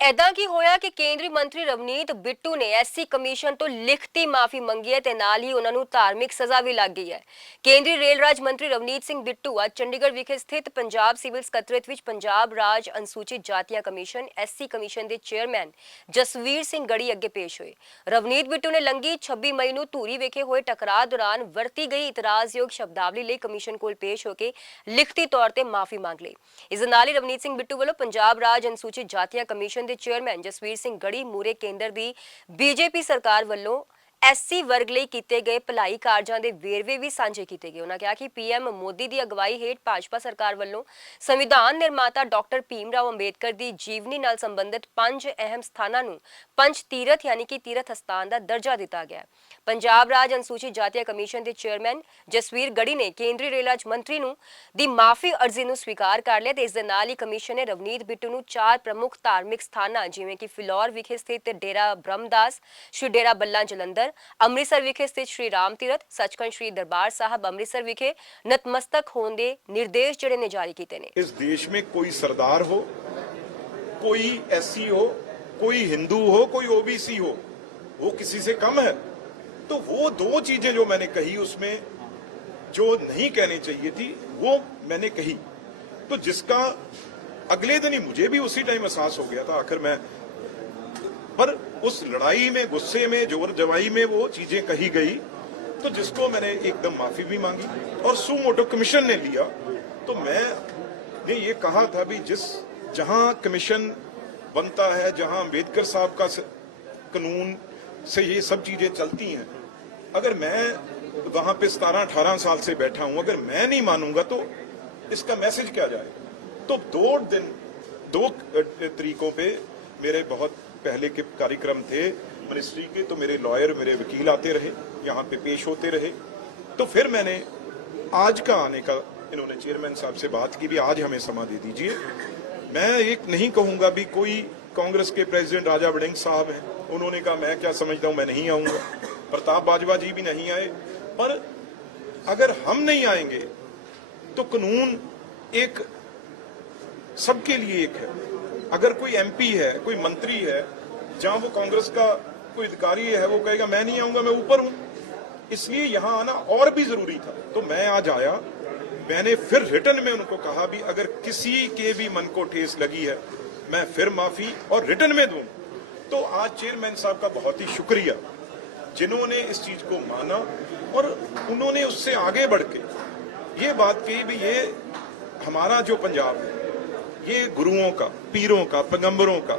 ऐदा की होया कि केंद्रीय मंत्री रवनीत बिट्टू ने एससी कमीशन तो लिखती माफी मंगी है ते नाल ही उन्होंने धार्मिक सजा भी लग गई है। केंद्रीय रेल राज मंत्री रवनीत सिंह बिट्टू आज चंडीगढ़ विखे स्थित पंजाब सिविल ਸਕੱਤਰੇਤ विच पंजाब राज अनुसूचित जातियां कमीशन एससी कमीशन के चेयरमैन जसवीर सिंह गढ़ी अगे पेश हुए। रवनीत बिट्टू ने लंघी 26 मई ਨੂੰ ਧੂਰੀ ਵਿਖੇ ਹੋਏ ਟਕਰਾਅ ਦੌਰਾਨ ਵਰਤੀ ਗਈ ਇਤਰਾਜ਼ਯੋਗ ਸ਼ਬਦਾਵਲੀ ਲਈ ਕਮਿਸ਼ਨ ਕੋਲ ਪੇਸ਼ ਹੋ ਕੇ ਲਿਖਤੀ ਤੌਰ ਤੇ ਮਾਫੀ ਮੰਗ ਲਈ। ਇਸ ਨਾਲ ਹੀ ਰਵਨੀਤ ਸਿੰਘ ਬਿੱਟੂ ਵੱਲੋਂ ਪੰਜਾਬ ਰਾਜ ਅਨੁਸੂਚਿਤ ਜਾਤੀਆਂ ਕਮਿਸ਼ਨ ਦੇ ਚੇਅਰਮੈਨ ਜਸਵੀਰ ਸਿੰਘ ਗੜੀ ਮੂਰੇ ਕੇਂਦਰ ਦੀ ਬੀਜੇਪੀ ਸਰਕਾਰ ਵੱਲੋਂ ਐਸਸੀ ਵਰਗ ਲਈ ਕੀਤੇ ਗਏ ਭਲਾਈ ਕਾਰਜਾਂ ਦੇ ਵੇਰਵੇ ਵੀ ਸਾਂਝੇ ਕੀਤੇ ਗਏ। ਉਹਨਾਂ ਕਿਹਾ ਕਿ ਪੀਐਮ ਮੋਦੀ ਦੀ ਅਗਵਾਈ ਹੇਠ ਭਾਜਪਾ ਸਰਕਾਰ ਵੱਲੋਂ ਸੰਵਿਧਾਨ ਨਿਰਮਾਤਾ ਡਾਕਟਰ ਭੀਮ ਰਾਓ ਅੰਬੇਦਕਰ ਦੀ ਜੀਵਨੀ ਨਾਲ ਸੰਬੰਧਿਤ 5 ਅਹਿਮ ਸਥਾਨਾਂ ਨੂੰ ਪੰਜ ਤੀਰਥ ਯਾਨੀ ਕਿ ਤੀਰਥ ਸਥਾਨ ਦਾ ਦਰਜਾ ਦਿੱਤਾ ਗਿਆ। ਪੰਜਾਬ ਰਾਜ ਅਨੁਸੂਚਿਤ ਜਾਤੀਆਂ ਕਮਿਸ਼ਨ ਦੇ ਚੇਅਰਮੈਨ ਜਸਵੀਰ ਗੜੀ ਨੇ ਕੇਂਦਰੀ ਰੇਲ ਰਾਜ ਮੰਤਰੀ ਨੂੰ ਦੀ ਮਾਫੀ ਅਰਜ਼ੀ ਨੂੰ ਸਵੀਕਾਰ ਕਰ ਲਿਆ ਤੇ ਇਸ ਦੇ ਨਾਲ ਹੀ ਕਮਿਸ਼ਨ ਨੇ ਰਵਨੀਤ ਬਿੱਟੂ ਨੂੰ 4 ਪ੍ਰਮੁੱਖ ਧਾਰਮਿਕ ਸਥਾਨਾਂ ਜਿਵੇਂ ਕਿ ਫਿਲੌਰ ਵਿਖੇ ਸਥਿਤ ਡੇਰਾ ਬ੍ਰਹਮਦਾਸ, ਸ਼੍ਰੀ ਡੇਰਾ ਬੱਲਾ ਜਲੰਧਰ, अमृतसर विखे स्थित श्री राम तीरथ, सचखंड श्री दरबार साहब अमृतसर विखे नतमस्तक होने के निर्देश जड़े ने जारी किए ने। इस देश में कोई सरदार हो, कोई एससी हो, कोई हिंदू हो, कोई ओबीसी हो, वो किसी से कम है? तो वो दो चीजें जो मैंने कही उसमें जो नहीं कहनी चाहिए थी वो मैंने कही, तो जिसका अगले दिन ही मुझे भी उसी टाइम एहसास हो गया था। आखिर मैं पर उस लड़ाई में, गुस्से में, जोर जवाई में वो चीजें कही गई, तो जिसको मैंने एकदम माफी भी मांगी और सुमोटो कमीशन ने लिया। तो मैंने ये कहा था भी जहां कमीशन बनता है, जहां अंबेडकर साहब का कानून से ये सब चीजें चलती हैं, अगर मैं वहां पे 17-18 साल से बैठा हूं, अगर मैं नहीं मानूंगा तो इसका मैसेज क्या जाए? तो 2 तरीकों पे मेरे बहुत पहले के कार्यक्रम थे मिनिस्ट्री के, तो मेरे लॉयर, मेरे वकील आते रहे, यहाँ पे पेश होते रहे। तो फिर मैंने आज का आने का इन्होंने चेयरमैन साहब से बात की भी आज हमें समा दे दीजिए। मैं एक नहीं कहूँगा भी कोई कांग्रेस के प्रेसिडेंट राजा वड़िंग साहब हैं, उन्होंने कहा मैं क्या समझता हूँ, मैं नहीं आऊँगा। प्रताप बाजवा जी भी नहीं आए। पर अगर हम नहीं आएंगे तो कानून एक सबके लिए एक है। अगर कोई एमपी है, कोई मंत्री है, जहां वो कांग्रेस का कोई अधिकारी है, वो कहेगा मैं नहीं आऊंगा, मैं ऊपर हूं, इसलिए यहां आना और भी जरूरी था। तो मैं आज आया, मैंने फिर रिटर्न में उनको कहा भी अगर किसी के भी मन को ठेस लगी है मैं फिर माफी और रिटर्न में दूं। तो आज चेयरमैन साहब का बहुत ही शुक्रिया जिन्होंने इस चीज को माना और उन्होंने उससे आगे बढ़ के ये बात कही भी ये हमारा जो पंजाब है ये गुरुओं का, पीरों का, पैगंबरों का,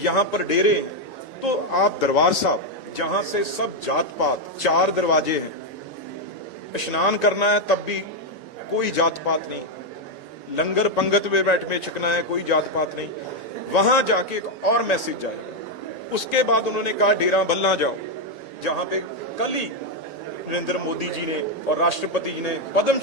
यहाँ पर डेरे हैं। तो आप दरबार साहब जहां से सब जात पात, 4 दरवाजे हैं, स्नान करना है तब भी कोई जात पात नहीं, लंगर पंगत में बैठ में छिकना है कोई जात पात नहीं, वहां जाके एक और मैसेज जाएगा। उसके बाद उन्होंने कहा डेरा बल्ला जाओ, जहां पे कल ही नरेंद्र मोदी जी ने और राष्ट्रपति जी ने पद्म